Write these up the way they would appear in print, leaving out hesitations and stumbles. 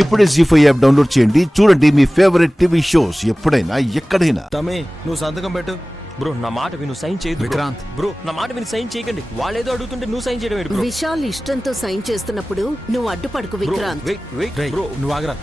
ఇప్పుడే జీ5 app download చేయండి. చూడండి మీ ఫేవరెట్ టీవీ షోస్ ఎప్పుడైనా ఎక్కడైనా. తమ్మి నువ్వు సంతకం పెట్టు. బ్రో నా మాట విను, సైన్ చేయదు. విక్రాంత్ బ్రో నా మాట విని సైన్ చేయకండి. వాళ్ళేదో అడుగుతుంటే నువ్వు సైన్ చేయడం ఏంటి బ్రో? విశాల్ ఇష్టంతో సైన్ చేస్తున్నప్పుడు నువ్వు అడ్డుపడుకు బ్రో విక్రాంత్. వెయిట్ రేయ్, బ్రో. నువ్వు ఆగరా.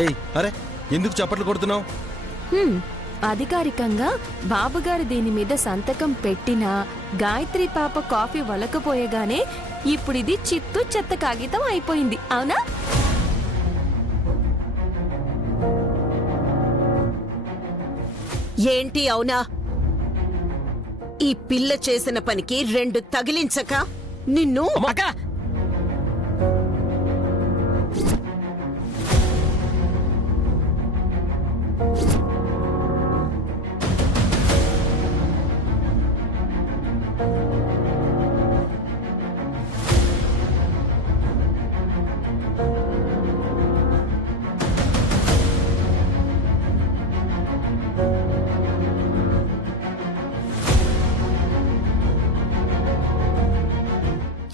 ఏయ్ అరే ఎందుకు చప్పట్లు కొడుతున్నావు? అధికారికంగా బాబుగారు దీని మీద సంతకం పెట్టినా గాయత్రి పాప కాఫీ వలకపోయగానే ఇప్పుడిది చిత్తు చెత్త కాగితం అయిపోయింది, అవునా? ఏంటి అవునా? ఈ పిల్ల చేసిన పనికి 2 తగిలించక నిన్ను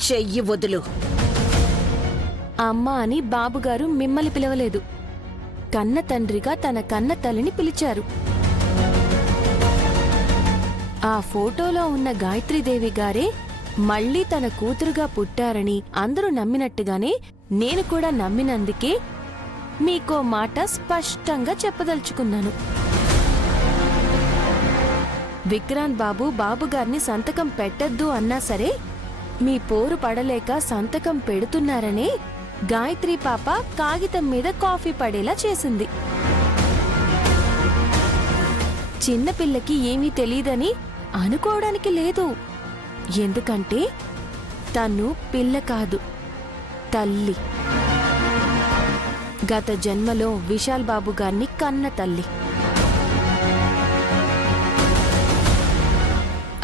చెయ్యి వదులు. అమ్మ అని బాబుగారు మిమ్మల్ని పిలవలేదు, కన్న తండ్రిగా తన కన్న తల్లిని పిలిచారు. ఆ ఫోటోలో ఉన్న గాయత్రీదేవి గారే మళ్లీ తన కూతురుగా పుట్టారని అందరూ నమ్మినట్టుగానే నేను కూడా నమ్మినందుకే మీకో మాట స్పష్టంగా చెప్పదలుచుకున్నాను. విక్రాంత్ బాబుగారిని సంతకం పెట్టద్దు అన్నా సరే మీ పోరు పడలేక సంతకం పెడుతున్నారనే గాయత్రి పాప కాగితం మీద కాఫీ పడేలా చేసింది. చిన్నపిల్లకి ఏమీ తెలీదని అనుకోవడానికి లేదు, ఎందుకంటే తను పిల్ల కాదు, తల్లి. గత జన్మలో విశాల్ బాబు గారిని కన్న తల్లి.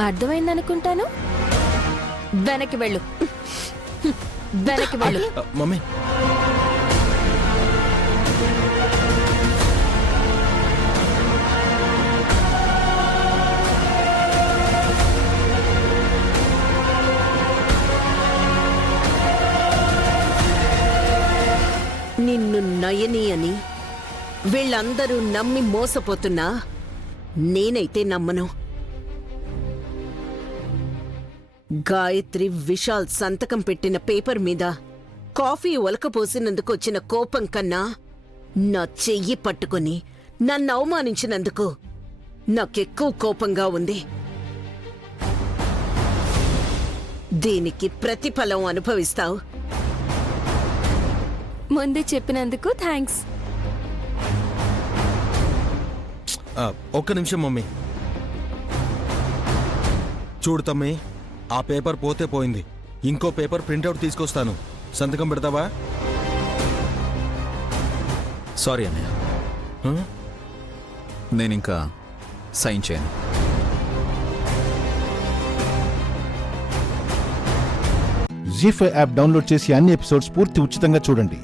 అర్థమైందనుకుంటాను. వెనక్కి వెళ్ళు, వెనక్కి వెళ్ళు. మమ్మీ నిన్ను నయని అని వీళ్ళందరూ నమ్మి మోసపోతున్నా నేనైతే నమ్మను. గాయత్రి విశాల్ సంతకం పెట్టిన పేపర్ మీద కాఫీ ఒలకపోసినందుకు వచ్చిన కోపం కన్నా నా చెయ్యి పట్టుకుని నన్ను అవమానించినందుకు నాకెక్కువ కోపంగా ఉంది. దీనికి ప్రతిఫలం అనుభవిస్తావు. ముందు చెప్పినందుకు థ్యాంక్స్. ఒక్క నిమిషం మమ్మీ. చూడు తమ్మి, ఆ పేపర్ పోతే పోయింది, ఇంకో పేపర్ ప్రింట్అవుట్ తీసుకొస్తాను. సంతకం పెడతావా? సారీ అన్నయ్య, నేను ఇంకా సైన్ చేయను. జీ5 యాప్ డౌన్లోడ్ చేసి అన్ని ఎపిసోడ్స్ పూర్తి ఉచితంగా చూడండి.